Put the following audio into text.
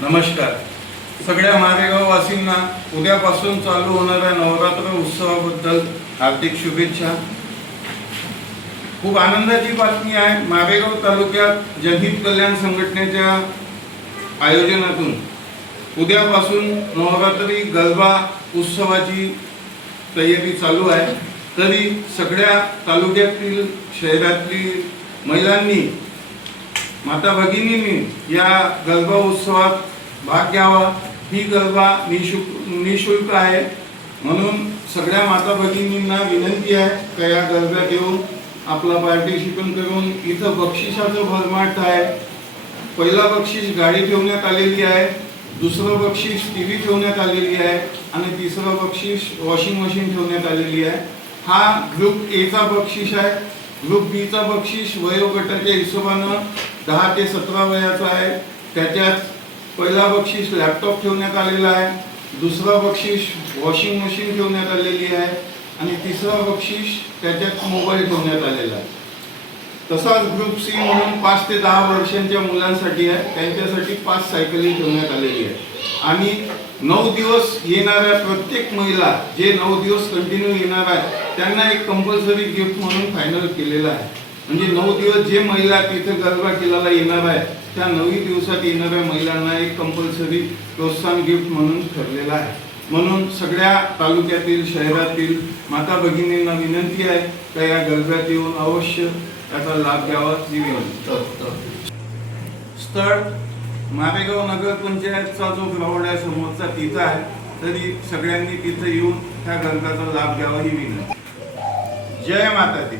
नमस्कार. सगळ्या मारेगाव वासींना उद्यापासून चालू होणाऱ्या नवरात्र उत्सवाबद्दल हार्दिक शुभेच्छा. खूप आनंदाची बातमी आहे मारेगाव तालुक्यात जनहित कल्याण संघटनेच्या आयोजनातून उद्यापासून नवरात्री गरबा उत्सवाची तयारी चालू आहे. तरी सगळ्या तालुक्यातील शहरातील महिलांनी माता भगिनींनी या गरबा उत्सवात भाग घ्यावा. ही गरबा निशुल्क निशुल्क आहे. म्हणून सगळ्या माता भगिनींना विनंती आहे का या गरब्यात येऊन आपला पार्टिसिपेट करून इथं बक्षिसाचं भरमाट आहे. पहिला बक्षीस गाडी ठेवण्यात आलेली आहे. दुसरं बक्षीस टी व्ही ठेवण्यात आलेली आहे. आणि तिसरं बक्षीस वॉशिंग मशीन ठेवण्यात आलेली आहे. हा ग्रुप एचा बक्षीस आहे. ग्रुप बीचा बक्षीस वयोगटाच्या हिशोबानं दहा ते सतरा वयाचा आहे. त्याच्यात पहिला बक्षीस लॅपटॉप ठेवण्यात आलेला आहे. दुसरा बक्षीस वॉशिंग मशीन ठेवण्यात आलेली आहे. आणि तिसरा बक्षीस त्याच्यात मोबाईल ठेवण्यात आलेला आहे. तसाच ग्रुप सी म्हणून पाच ते दहा वर्षांच्या मुलांसाठी आहे. त्यांच्यासाठी पाच सायकली ठेवण्यात आलेली आहे. आणि नऊ दिवस येणाऱ्या प्रत्येक महिला जे नऊ दिवस कंटिन्यू येणार आहे त्यांना एक कंपल्सरी गिफ्ट म्हणून फायनल केलेलं आहे. म्हणजे नऊ दिवस जे महिला तिथे गरबा किल्ल्याला येणार आहे त्या नवी दिवसात येणाऱ्या महिलांना एक कंपल्सरी प्रोत्साहन गिफ्ट म्हणून ठरलेलं आहे. म्हणून सगळ्या तालुक्यातील शहरातील माता भगिनींना विनंती आहे का या गरब्यात येऊन अवश्य त्याचा लाभ घ्यावा ही विनंती. स्थळ मारेगाव नगर पंचायतचा जो ग्राउंड आहे समोरचा तिथं आहे तरी सगळ्यांनी तिथं येऊन त्या गरब्याचा लाभ घ्यावा ही विनंती. जय माता दी.